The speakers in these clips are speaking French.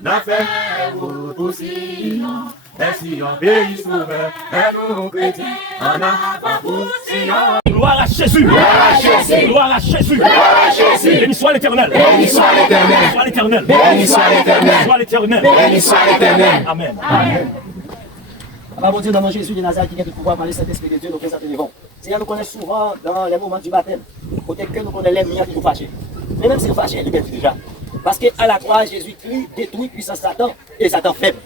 La fête aussi, merci en pays souverain, et nous chrétiens, en avant pour Sion. Gloire à Jésus, Gloire à Jésus, gloire à Jésus, gloire à Jésus. Béni soit l'Éternel, Béni soit l'Éternel, soit l'Éternel, béni soit l'Éternel, soit l'Éternel, béni soit l'Éternel. Amen. Papa, bon Dieu, dans le nom de Jésus de Nazareth, qui a tout pouvoir par le Saint-Esprit de Dieu, nous présentons. Seigneur, nous connaissons souvent dans les moments du baptême, côté que nous connaissons l'ennemi qui nous fâche. Mais même s'il fâche, il libère déjà. Parce qu'à la croix, Jésus-Christ détruit puissance Satan et Satan faible.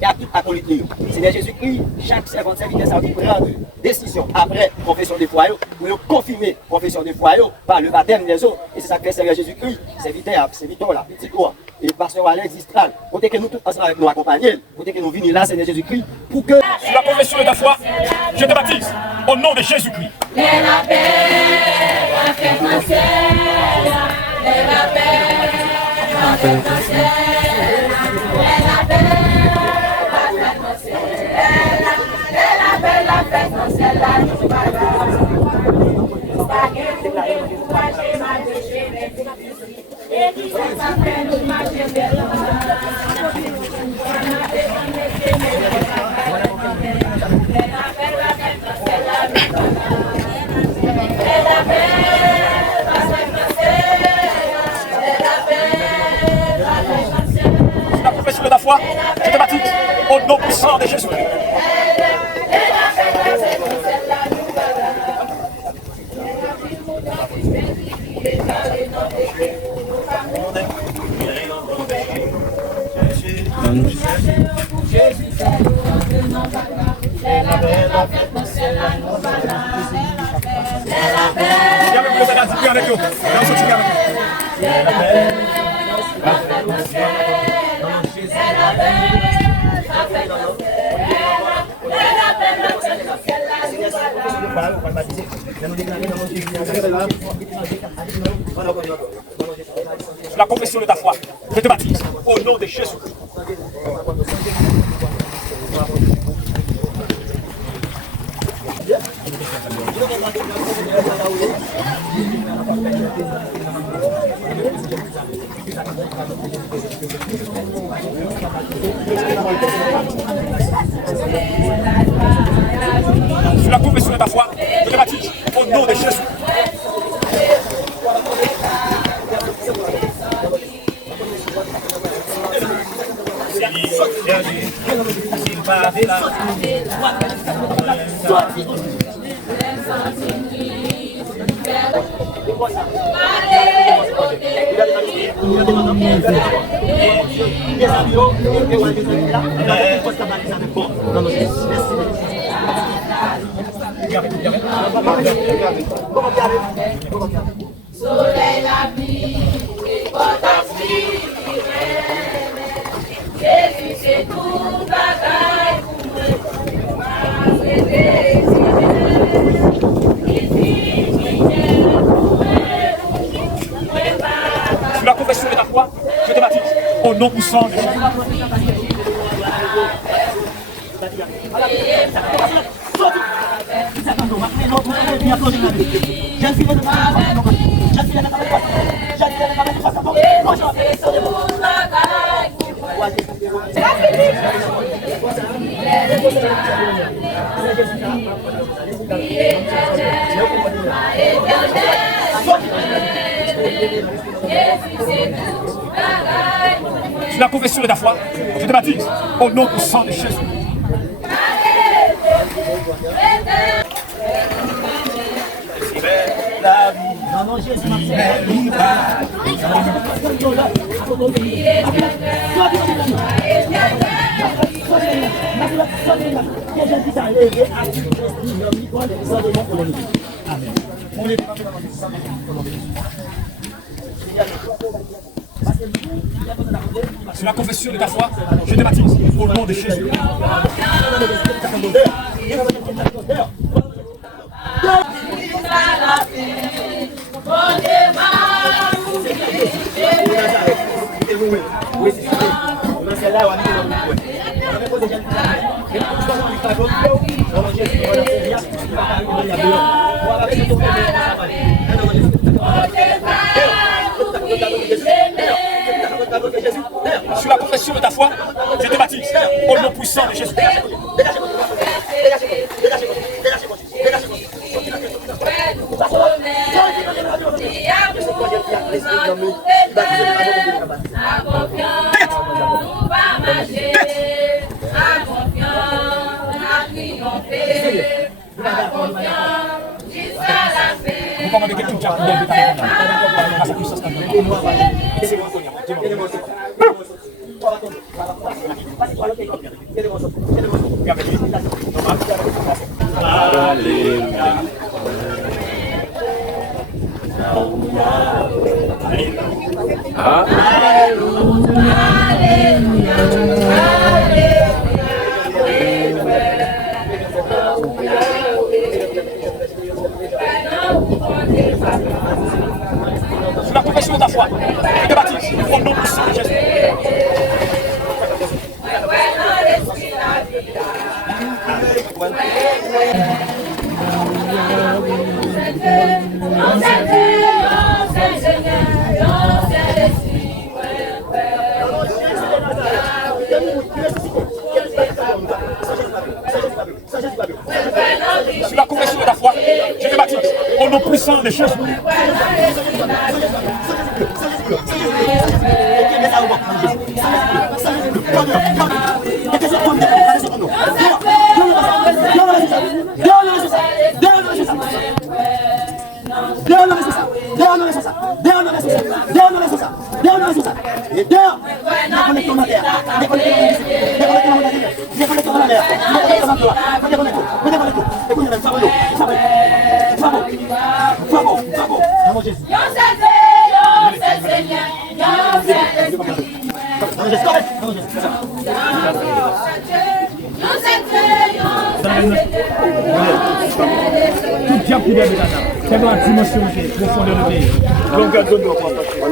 Et à tout acolyte. Seigneur Jésus-Christ, chaque servant serviteur ça qui prend décision après confession de foi, pour confirmer confession de foi par le baptême des eaux. Et c'est ça que fait Seigneur Jésus-Christ, serviteur là, petit quoi. Et pasteur Alex Distral, côté que nous tous ensemble avec nous accompagner, côté que nous venons là, Seigneur Jésus-Christ, pour que. Sur la confession de ta foi, je te baptise au nom de Jésus-Christ. La paix, la fête entière, la paix, la fête entière, la paix, la fête entière, la nous La confession de ta foi, je te baptise au nom puissant de Jésus. Sur la confession de ta foi, je te baptise au nom de Jésus. Sur la confession de ta foi, je te baptise au nom de Jésus. soleil la pluie, et porte à pluie, Jésus c'est tout bagaille pour moi, Sur la confession de ta foi, je te baptise au nom puissant de Jésus. Sur la confession de ta foi, je te baptise au nom puissant de Jésus. La vie, non, non, Jésus m'a Sur la confession de ta foi, je te baptise au nom de Jésus. Sur la confession de ta foi, je te baptise au nom puissant de Jésus. Vous commandez quelqu'un qui a pour donner à sa puissance. Sur la confession de ta foi, je te baptise au nom puissant de Jésus. Sur la confession de ta foi, je te baptise au nom puissant de Jésus. Tout diable qui vient de là, c'est dans la dimension de profondeur de pays. Longueur de l'eau,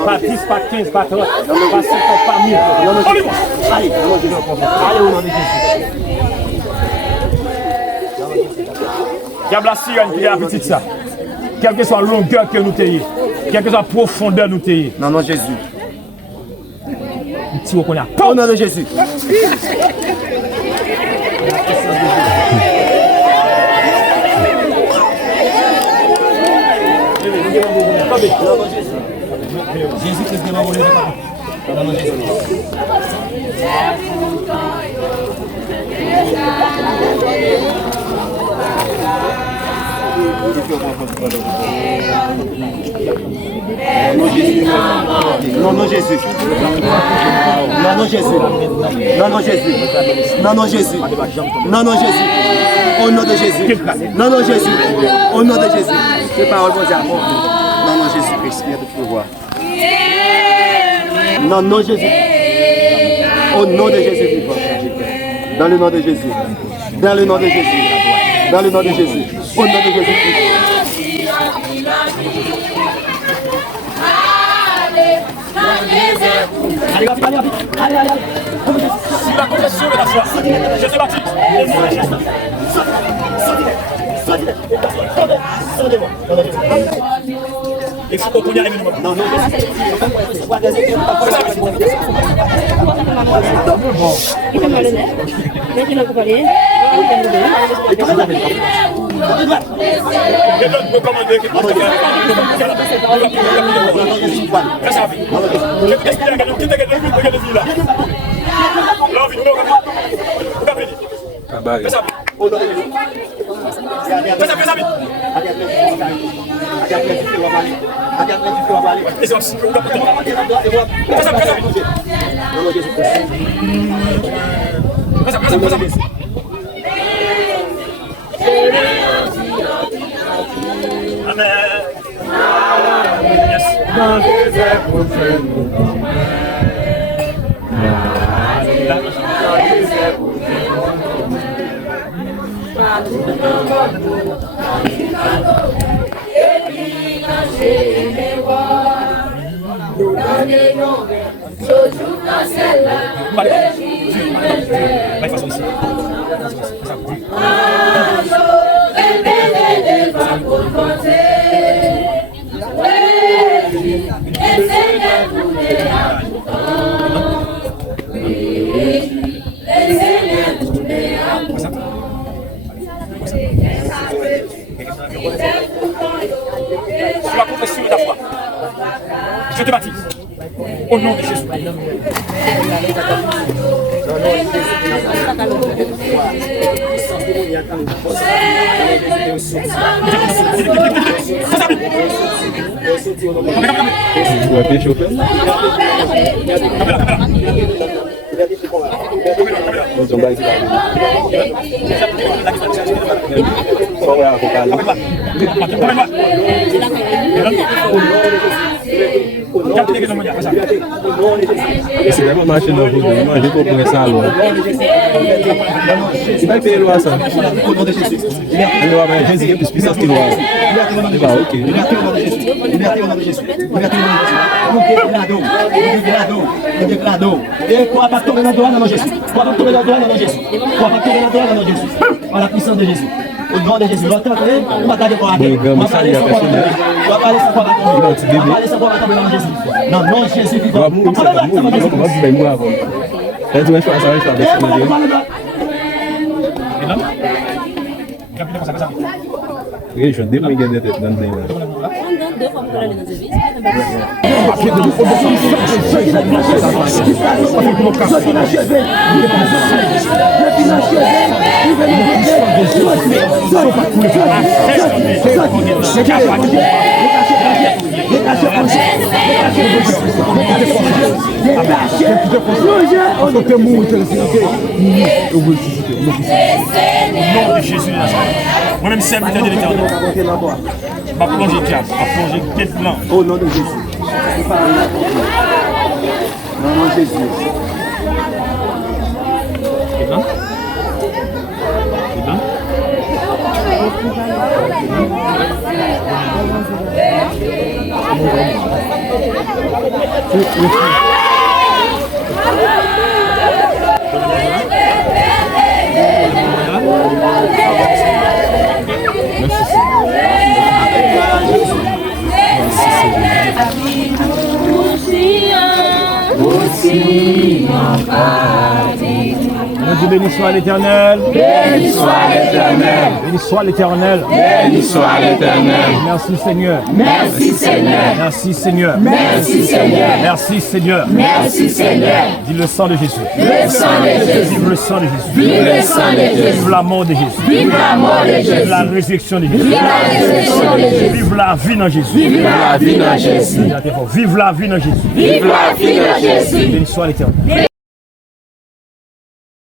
pas 10, pas 15, pas 30, pas 50, pas 1000. Allez, allez au nom de Jésus. Diable la sirène qui est la petite ça. Quelle que soit la longueur que nous t'ayons, quelle que soit la profondeur nous t'ayons. Non, non, Jésus. Tu vois qu'on a Au nom de Jésus. Jésus-Christ est mort. Non, non, Jésus. Non, non, Jésus. Non, non, Jésus. Non, non, Jésus. Non, non, Jésus. Au nom de Jésus. Non, non, Jésus. Au nom de Jésus. Les paroles vont dire. Non, non, Jésus-Christ, il y a de pouvoir. Non, non, Jésus. Au nom de Jésus. Dans le nom de Jésus. Dans le nom de Jésus. Dans le nom de Jésus. Au nom de Jésus. Sur la confession de la foi, je te baptise au nom de Jésus. Il faut qu'on y arrive. Non, non, Au nom de Jésus. C'est vraiment marché dans vous, manger pour prendre ça. C'est pas payer loi ça. Il doit avoir Jésus qui est plus puissant que loi. Il va ok. Liberté au nom de Jésus. Liberté au nom de Jésus. Liberté au nom de Jésus. Nous déclarons. Et quoi pas tomber dans le droit dans Jésus. Quoi pas tomber dans le droit dans Jésus. Quoi pas tomber dans le droit dans Jésus. Par la puissance de Jésus. Au nom de Jésus. L'autre, on va garder pour aller. On va parler sans quoi tomber. On va parler sans quoi tomber. On va parler sans quoi tomber dans Jésus. Non, non, Jésus vivant. On va je vais me gagner dans le Au nom de Jésus de Nazareth. Moi-même, serviteur de l'Éternel. Ma plongée diable, ma plongée quel plan. Au nom de Jésus. Au nom de Jésus. C'est blanc? C'est blanc? Mon Dieu, béni soit l'Éternel. Béni soit l'Éternel. Béni soit l'Éternel. Béni soit l'Éternel. Merci Seigneur. Merci Seigneur. Merci Seigneur. Merci Seigneur. Merci Seigneur. Merci Seigneur. Dis le sang de Jésus. Le sang de Jésus. Vive le sang de Jésus. Vive le sang de Jésus. Vive la mort de Jésus. Vive la mort de Jésus. Vive la résurrection de Jésus. Vive la résurrection de Jésus. Vive la vie dans Jésus. Vive la vie dans Jésus. Vive la vie dans Jésus. Vive la vie dans Jésus. Béni soit l'Éternel.